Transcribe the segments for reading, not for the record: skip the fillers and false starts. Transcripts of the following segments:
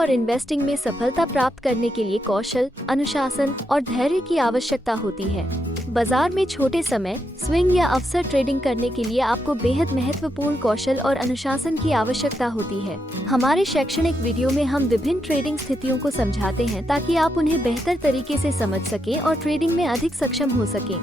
और इन्वेस्टिंग में सफलता प्राप्त करने के लिए कौशल, अनुशासन और धैर्य की आवश्यकता होती है। बाजार में छोटे समय, स्विंग या अवसर ट्रेडिंग करने के लिए आपको बेहद महत्वपूर्ण कौशल और अनुशासन की आवश्यकता होती है। हमारे शैक्षणिक वीडियो में हम विभिन्न ट्रेडिंग स्थितियों को समझाते हैं ताकि आप उन्हें बेहतर तरीके से समझ सकें और ट्रेडिंग में अधिक सक्षम हो सकें।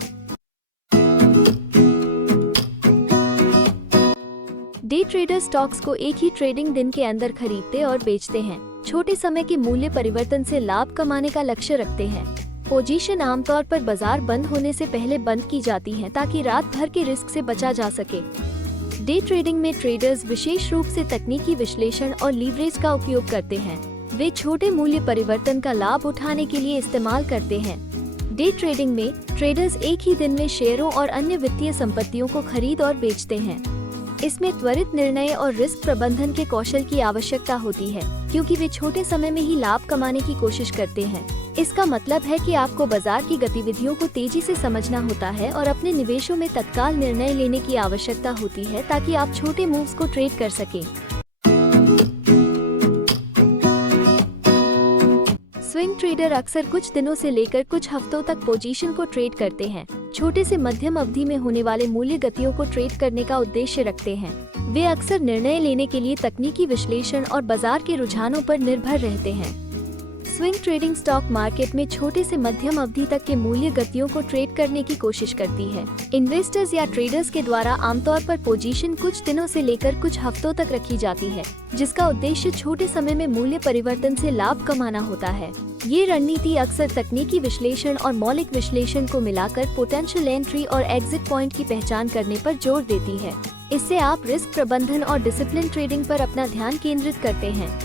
डे ट्रेडर स्टॉक्स को एक ही ट्रेडिंग दिन के अंदर खरीदते और बेचते हैं। छोटे समय के मूल्य परिवर्तन से लाभ कमाने का लक्ष्य रखते हैं। पोजीशन आमतौर पर बाजार बंद होने से पहले बंद की जाती है ताकि रात भर के रिस्क से बचा जा सके। डे ट्रेडिंग में ट्रेडर्स विशेष रूप से तकनीकी विश्लेषण और लीवरेज का उपयोग करते हैं। वे छोटे मूल्य परिवर्तन का लाभ उठाने के लिए इस्तेमाल करते हैं। डे ट्रेडिंग में ट्रेडर्स एक ही दिन में शेयरों और अन्य वित्तीय संपत्तियों को खरीद और बेचते हैं। इसमें त्वरित निर्णय और रिस्क प्रबंधन के कौशल की आवश्यकता होती है, क्योंकि वे छोटे समय में ही लाभ कमाने की कोशिश करते हैं। इसका मतलब है कि आपको बाजार की गतिविधियों को तेजी से समझना होता है और अपने निवेशों में तत्काल निर्णय लेने की आवश्यकता होती है ताकि आप छोटे मूव्स को ट्रेड कर सकें। स्विंग ट्रेडर अक्सर कुछ दिनों से लेकर कुछ हफ्तों तक पोजीशन को ट्रेड करते हैं। छोटे से मध्यम अवधि में होने वाले मूल्य गतियों को ट्रेड करने का उद्देश्य रखते हैं। वे अक्सर निर्णय लेने के लिए तकनीकी विश्लेषण और बाजार के रुझानों पर निर्भर रहते हैं। स्विंग ट्रेडिंग स्टॉक मार्केट में छोटे से मध्यम अवधि तक के मूल्य गतियों को ट्रेड करने की कोशिश करती है। इन्वेस्टर्स या ट्रेडर्स के द्वारा आमतौर पर पोजीशन कुछ दिनों से लेकर कुछ हफ्तों तक रखी जाती है, जिसका उद्देश्य छोटे समय में मूल्य परिवर्तन से लाभ कमाना होता है। ये रणनीति अक्सर तकनीकी विश्लेषण और मौलिक विश्लेषण को मिलाकर पोटेंशियल एंट्री और एग्जिट पॉइंट की पहचान करने पर जोर देती है। इससे आप रिस्क प्रबंधन और डिसिप्लिन ट्रेडिंग पर अपना ध्यान केंद्रित करते हैं।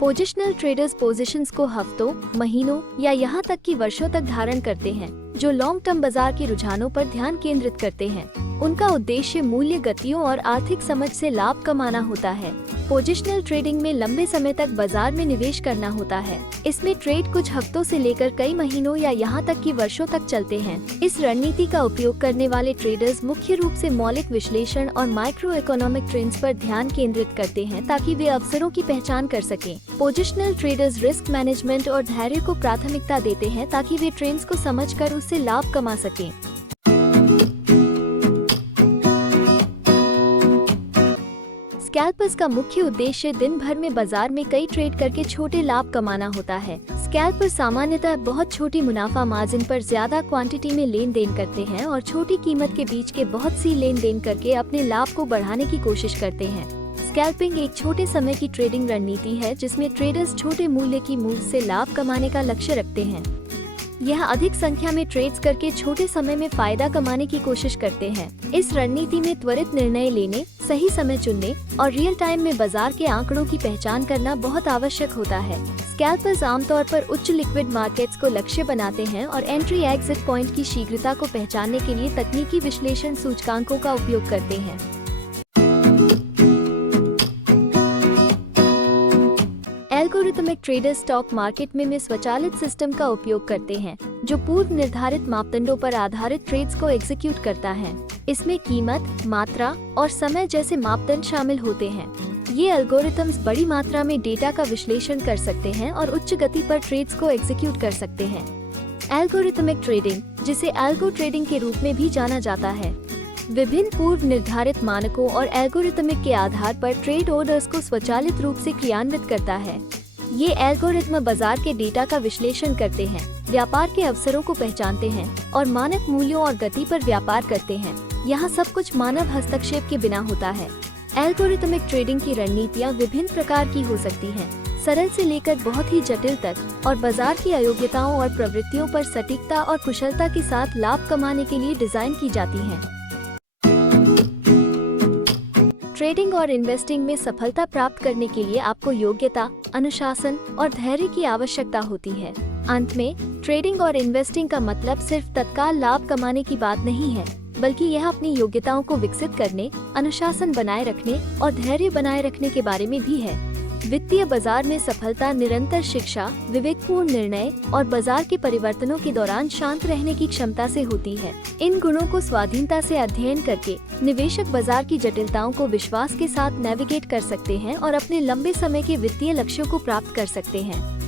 पोजिशनल ट्रेडर्स पोजीशंस को हफ्तों, महीनों या यहाँ तक कि वर्षों तक धारण करते हैं, जो लॉन्ग टर्म बाजार के रुझानों पर ध्यान केंद्रित करते हैं। उनका उद्देश्य मूल्य गतियों और आर्थिक समझ से लाभ कमाना होता है। पोजिशनल ट्रेडिंग में लंबे समय तक बाजार में निवेश करना होता है। इसमें ट्रेड कुछ हफ्तों से लेकर कई महीनों या यहाँ तक कि वर्षों तक चलते हैं। इस रणनीति का उपयोग करने वाले ट्रेडर्स मुख्य रूप से मौलिक विश्लेषण और माइक्रो इकोनॉमिक ट्रेंड्स पर ध्यान केंद्रित करते हैं ताकि वे अवसरों की पहचान कर सकें। पोजिशनल ट्रेडर्स रिस्क मैनेजमेंट और धैर्य को प्राथमिकता देते हैं ताकि वे ट्रेंड्स को समझकर उससे लाभ कमा सकें। स्कैल्पर्स का मुख्य उद्देश्य दिन भर में बाजार में कई ट्रेड करके छोटे लाभ कमाना होता है। स्कैल्पर सामान्यतः बहुत छोटी मुनाफा मार्जिन पर ज्यादा क्वांटिटी में लेन देन करते हैं और छोटी कीमत के बीच के बहुत सी लेन देन करके अपने लाभ को बढ़ाने की कोशिश करते हैं। स्कैल्पिंग एक छोटे समय की ट्रेडिंग रणनीति है जिसमें ट्रेडर्स छोटे मूल्य की मूव से लाभ कमाने का लक्ष्य रखते हैं। यह अधिक संख्या में ट्रेड्स करके छोटे समय में फायदा कमाने की कोशिश करते हैं। इस रणनीति में त्वरित निर्णय लेने, सही समय चुनने और रियल टाइम में बाजार के आंकड़ों की पहचान करना बहुत आवश्यक होता है। स्कैल्पर्स आमतौर पर उच्च लिक्विड मार्केट्स को लक्ष्य बनाते हैं और एंट्री एग्जिट पॉइंट की शीघ्रता को पहचानने के लिए तकनीकी विश्लेषण सूचकांकों का उपयोग करते हैं। एल्गोरिथमिक ट्रेडर्स स्टॉक मार्केट में स्वचालित सिस्टम का उपयोग करते हैं जो पूर्व निर्धारित मापदंडों पर आधारित ट्रेड्स को एग्जीक्यूट करता है। इसमें कीमत, मात्रा और समय जैसे मापदंड शामिल होते हैं। ये एल्गोरिथम्स बड़ी मात्रा में डेटा का विश्लेषण कर सकते हैं और उच्च गति पर ट्रेड्स को एग्जीक्यूट कर सकते हैं। एल्गोरिथमिक ट्रेडिंग, जिसे एल्गो ट्रेडिंग के रूप में भी जाना जाता है, विभिन्न पूर्व निर्धारित मानकों और एल्गोरिथमिक के आधार पर ट्रेड ऑर्डर्स को स्वचालित रूप से क्रियान्वित करता है। ये एल्गोरिथम बाजार के डेटा का विश्लेषण करते हैं, व्यापार के अवसरों को पहचानते हैं और मानक मूल्यों और गति पर व्यापार करते हैं। यहाँ सब कुछ मानव हस्तक्षेप के बिना होता है। एल्गोरिथमिक ट्रेडिंग की रणनीतियाँ विभिन्न प्रकार की हो सकती हैं, सरल से लेकर बहुत ही जटिल तक, और बाजार की अयोग्यताओं और प्रवृत्तियों पर सटीकता और कुशलता के साथ लाभ कमाने के लिए डिजाइन की जाती हैं। ट्रेडिंग और इन्वेस्टिंग में सफलता प्राप्त करने के लिए आपको योग्यता, अनुशासन और धैर्य की आवश्यकता होती है। अंत में, ट्रेडिंग और इन्वेस्टिंग का मतलब सिर्फ तत्काल लाभ कमाने की बात नहीं है, बल्कि यह अपनी योग्यताओं को विकसित करने, अनुशासन बनाए रखने और धैर्य बनाए रखने के बारे में भी है। वित्तीय बाजार में सफलता निरंतर शिक्षा, विवेकपूर्ण निर्णय और बाजार के परिवर्तनों के दौरान शांत रहने की क्षमता से होती है। इन गुणों को स्वाधीनता से अध्ययन करके निवेशक बाजार की जटिलताओं को विश्वास के साथ नेविगेट कर सकते हैं और अपने लंबे समय के वित्तीय लक्ष्यों को प्राप्त कर सकते हैं।